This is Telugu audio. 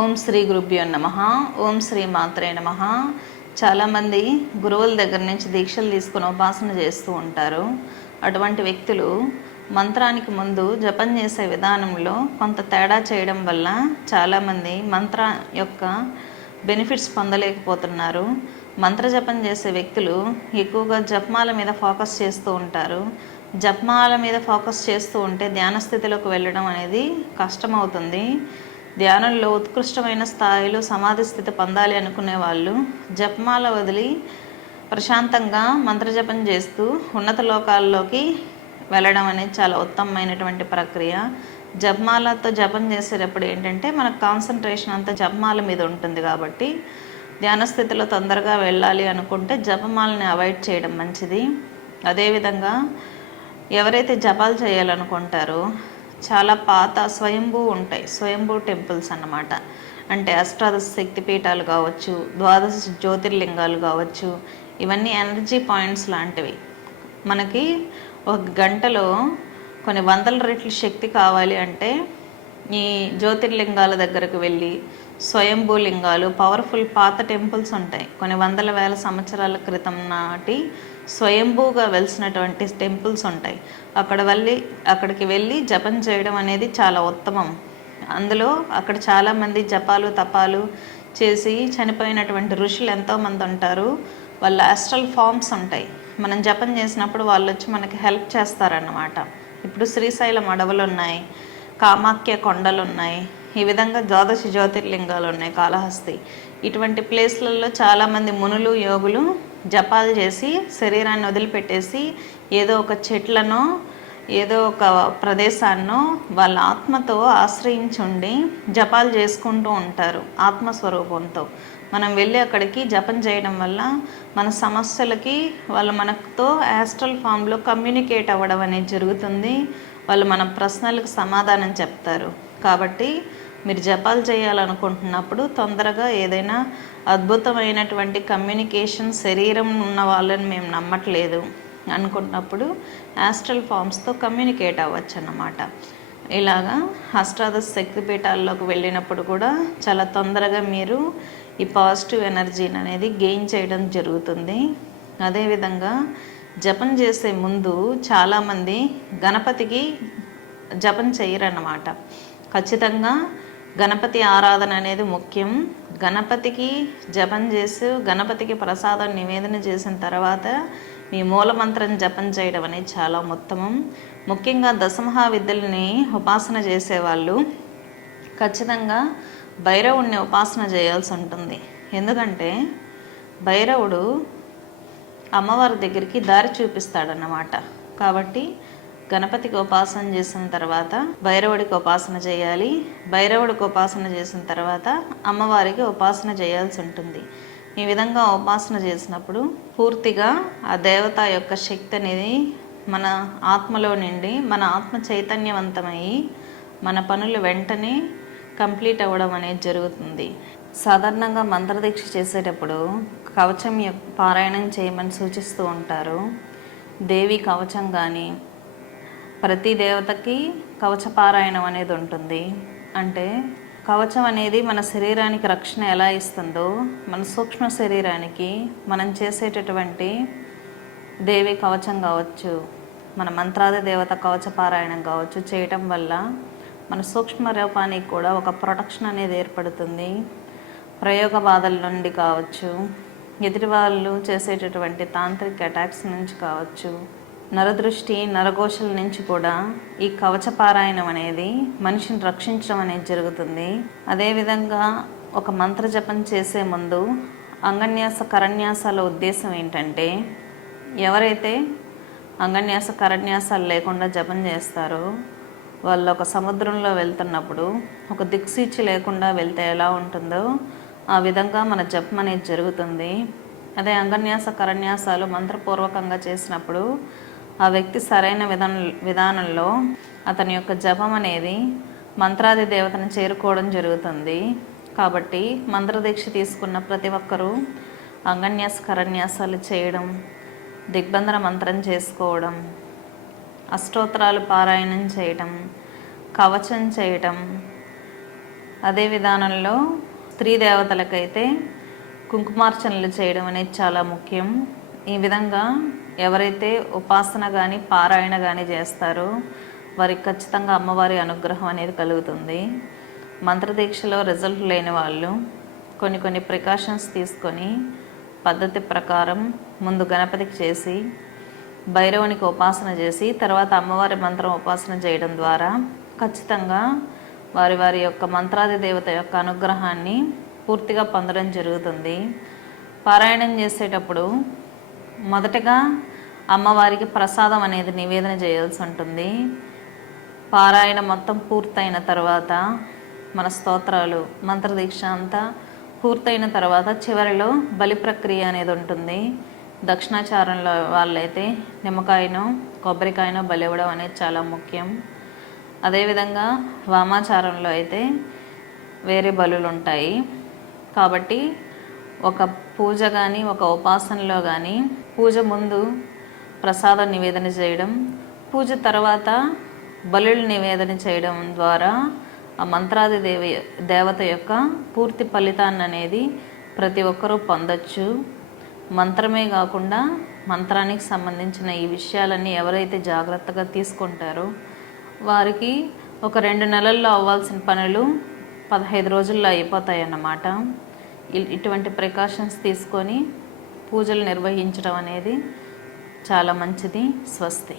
ఓం శ్రీ గురుభ్యో నమ. ఓం శ్రీ మాత్రే నమ. చాలామంది గురువుల దగ్గర నుంచి దీక్షలు తీసుకుని ఉపాసన చేస్తూ ఉంటారు. అటువంటి వ్యక్తులు మంత్రానికి ముందు జపం చేసే విధానంలో కొంత తేడా చేయడం వల్ల చాలామంది మంత్ర యొక్క బెనిఫిట్స్ పొందలేకపోతున్నారు. మంత్ర జపం చేసే వ్యక్తులు ఎక్కువగా జపమాల మీద ఫోకస్ చేస్తూ ఉంటారు. జపమాల మీద ఫోకస్ చేస్తూ ఉంటే ధ్యాన స్థితిలోకి వెళ్ళడం అనేది కష్టమవుతుంది. ధ్యానంలో ఉత్కృష్టమైన స్థాయిలో సమాధి స్థితి పొందాలి అనుకునే వాళ్ళు జపమాల వదిలి ప్రశాంతంగా మంత్రజపం చేస్తూ ఉన్నత లోకాల్లోకి వెళ్ళడం అనేది చాలా ఉత్తమమైనటువంటి ప్రక్రియ. జపమాలతో జపం చేసేటప్పుడు ఏంటంటే మన కాన్సన్ట్రేషన్ అంతా జపమాల మీద ఉంటుంది కాబట్టి ధ్యాన స్థితిలో తొందరగా వెళ్ళాలి అనుకుంటే జపమాలని అవాయిడ్ చేయడం మంచిది. అదేవిధంగా ఎవరైతే జపాలు చేయాలనుకుంటారో చాలా పాత స్వయంభూ ఉంటాయి. స్వయంభూ టెంపుల్స్ అన్నమాట. అంటే అష్టాదశ శక్తిపీఠాలు కావచ్చు ద్వాదశ జ్యోతిర్లింగాలు కావచ్చు ఇవన్నీ ఎనర్జీ పాయింట్స్ లాంటివి. మనకి ఒక గంటలో కొన్ని వందల రెట్ల శక్తి కావాలి అంటే ఈ జ్యోతిర్లింగాల దగ్గరకు వెళ్ళి స్వయంభూ లింగాలు పవర్ఫుల్ పాత టెంపుల్స్ ఉంటాయి. కొన్ని వందల వేల సంవత్సరాల క్రితం నాటి స్వయంభూగా వెలిసినటువంటి టెంపుల్స్ ఉంటాయి. అక్కడ వెళ్ళి అక్కడికి వెళ్ళి జపం చేయడం అనేది చాలా ఉత్తమం. అందులో అక్కడ చాలామంది జపాలు తపాలు చేసి చనిపోయినటువంటి ఋషులు ఎంతోమంది ఉంటారు. వాళ్ళ ఆస్ట్రల్ ఫామ్స్ ఉంటాయి. మనం జపం చేసినప్పుడు వాళ్ళు వచ్చి మనకి హెల్ప్ చేస్తారన్నమాట. ఇప్పుడు శ్రీశైలం అడవులు ఉన్నాయి కామాఖ్య కొండలు ఉన్నాయి ఈ విధంగా ద్వాదశ జ్యోతిర్లింగాలు ఉన్నాయి కాళహస్తి. ఇటువంటి ప్లేస్లలో చాలామంది మునులు యోగులు జపాలు చేసి శరీరాన్ని వదిలిపెట్టేసి ఏదో ఒక చెట్లనో ఏదో ఒక ప్రదేశాన్నో వాళ్ళ ఆత్మతో ఆశ్రయించుండి జపాలు చేసుకుంటూ ఉంటారు ఆత్మస్వరూపంతో. మనం వెళ్ళి అక్కడికి జపం చేయడం వల్ల మన సమస్యలకి వాళ్ళు మనతో యాస్ట్రల్ ఫామ్లో కమ్యూనికేట్ అవ్వడం అనేది జరుగుతుంది. వాళ్ళు మన ప్రశ్నలకు సమాధానం చెప్తారు. కాబట్టి మీరు జపాలు చేయాలనుకుంటున్నప్పుడు తొందరగా ఏదైనా అద్భుతమైనటువంటి కమ్యూనికేషన్ శరీరం ఉన్న వాళ్ళని మేము నమ్మట్లేదు అనుకున్నప్పుడు యాస్ట్రల్ ఫామ్స్తో కమ్యూనికేట్ అవ్వచ్చు అన్నమాట. ఇలాగా అష్టాదశ శక్తిపీఠాల్లోకి వెళ్ళినప్పుడు కూడా చాలా తొందరగా మీరు ఈ పాజిటివ్ ఎనర్జీని అనేది గెయిన్ చేయడం జరుగుతుంది. అదేవిధంగా జపం చేసే ముందు చాలామంది గణపతికి జపం చేయరన్నమాట. ఖచ్చితంగా గణపతి ఆరాధన అనేది ముఖ్యం. గణపతికి జపం చేసి గణపతికి ప్రసాదం నివేదన చేసిన తర్వాత మీ మూలమంత్రం జపం చేయడం అనేది చాలా ఉత్తమం. ముఖ్యంగా దశమహా విద్యల్ని ఉపాసన చేసేవాళ్ళు ఖచ్చితంగా భైరవుడిని ఉపాసన చేయాల్సి ఉంటుంది. ఎందుకంటే భైరవుడు అమ్మవారి దగ్గరికి దారి చూపిస్తాడన్నమాట. కాబట్టి గణపతికి ఉపాసన చేసిన తర్వాత భైరవుడికి ఉపాసన చేయాలి. భైరవుడికి ఉపాసన చేసిన తర్వాత అమ్మవారికి ఉపాసన చేయాల్సి ఉంటుంది. ఈ విధంగా ఉపాసన చేసినప్పుడు పూర్తిగా ఆ దేవత యొక్క శక్తి అనేది మన ఆత్మలో నిండి మన ఆత్మ చైతన్యవంతమయ్యి మన పనులు వెంటనే కంప్లీట్ అవ్వడం అనేది జరుగుతుంది. సాధారణంగా మంత్రదీక్ష చేసేటప్పుడు కవచం యొక్క పారాయణం చేయమని సూచిస్తూ ఉంటారు. దేవి కవచం కానీ ప్రతి దేవతకి కవచపారాయణం అనేది ఉంటుంది. అంటే కవచం అనేది మన శరీరానికి రక్షణ ఎలా ఇస్తుందో మన సూక్ష్మ శరీరానికి మనం చేసేటటువంటి దేవి కవచం కావచ్చు మన మంత్రాది దేవత కవచ పారాయణం కావచ్చు చేయటం వల్ల మన సూక్ష్మ రూపానికి కూడా ఒక ప్రొటెక్షన్ అనేది ఏర్పడుతుంది. ప్రయోగ బాధల నుండి కావచ్చు ఎదుటి వాళ్ళు చేసేటటువంటి తాంత్రిక అటాక్స్ నుంచి కావచ్చు నరదృష్టి నరఘోషల నుంచి కూడా ఈ కవచ పారాయణం అనేది మనిషిని రక్షించడం అనేది జరుగుతుంది. అదేవిధంగా ఒక మంత్ర జపం చేసే ముందు అంగన్యాస కరన్యాసాల ఉద్దేశం ఏంటంటే ఎవరైతే అంగన్యాస కరన్యాసాలు లేకుండా జపం చేస్తారో వాళ్ళు ఒక సముద్రంలో వెళ్తున్నప్పుడు ఒక దిక్సూచి లేకుండా వెళ్తే ఎలా ఉంటుందో ఆ విధంగా మన జపం అనేది జరుగుతుంది. అదే అంగన్యాస కరన్యాసాలు మంత్రపూర్వకంగా చేసినప్పుడు ఆ వ్యక్తి సరైన విధాన విధానంలో అతని యొక్క జపం అనేది మంత్రాది దేవతను చేరుకోవడం జరుగుతుంది. కాబట్టి మంత్రదీక్ష తీసుకున్న ప్రతి ఒక్కరూ అంగన్యాస కరన్యాసాలు చేయడం దిగ్బంధన మంత్రం చేసుకోవడం అష్టోత్తరాలు పారాయణం చేయటం కవచం చేయటం అదే విధానంలో స్త్రీ దేవతలకైతే కుంకుమార్చనలు చేయడం అనేది చాలా ముఖ్యం. ఈ విధంగా ఎవరైతే ఉపాసన కానీ పారాయణ కానీ చేస్తారో వారికి ఖచ్చితంగా అమ్మవారి అనుగ్రహం అనేది కలుగుతుంది. మంత్రదీక్షలో రిజల్ట్ లేని వాళ్ళు కొన్ని కొన్ని ప్రికాషన్స్ తీసుకొని పద్ధతి ప్రకారం ముందు గణపతికి చేసి భైరవునికి ఉపాసన చేసి తర్వాత అమ్మవారి మంత్రం ఉపాసన చేయడం ద్వారా ఖచ్చితంగా వారి వారి యొక్క మంత్రాది దేవత యొక్క అనుగ్రహాన్ని పూర్తిగా పొందడం జరుగుతుంది. పారాయణం చేసేటప్పుడు మొదటగా అమ్మవారికి ప్రసాదం అనేది నివేదన చేయాల్సి ఉంటుంది. పారాయణ మొత్తం పూర్తయిన తర్వాత మన స్తోత్రాలు మంత్రదీక్ష అంతా పూర్తయిన తర్వాత చివరిలో బలి ప్రక్రియ అనేది ఉంటుంది. దక్షిణాచారంలో వాళ్ళైతే నిమ్మకాయను కొబ్బరికాయను బలి ఇవ్వడం అనేది చాలా ముఖ్యం. అదేవిధంగా వామాచారంలో అయితే వేరే బలులు ఉంటాయి. కాబట్టి ఒక పూజ కానీ ఒక ఉపాసనలో కానీ పూజ ముందు ప్రసాదం నివేదన చేయడం పూజ తర్వాత బలులు నివేదన చేయడం ద్వారా ఆ మంత్రాది దేవ దేవత యొక్క పూర్తి ఫలితాన్ని అనేది ప్రతి ఒక్కరూ పొందొచ్చు. మంత్రమే కాకుండా మంత్రానికి సంబంధించిన ఈ విషయాలన్నీ ఎవరైతే జాగ్రత్తగా తీసుకుంటారో వారికి ఒక రెండు నెలల్లో అవ్వాల్సిన పనులు పదహైదు రోజుల్లో అయిపోతాయి అన్నమాట ఇటువంటి ప్రికాషన్స్ తీసుకొని పూజలు నిర్వహించడం అనేది చాలా మంచిది. స్వస్తి.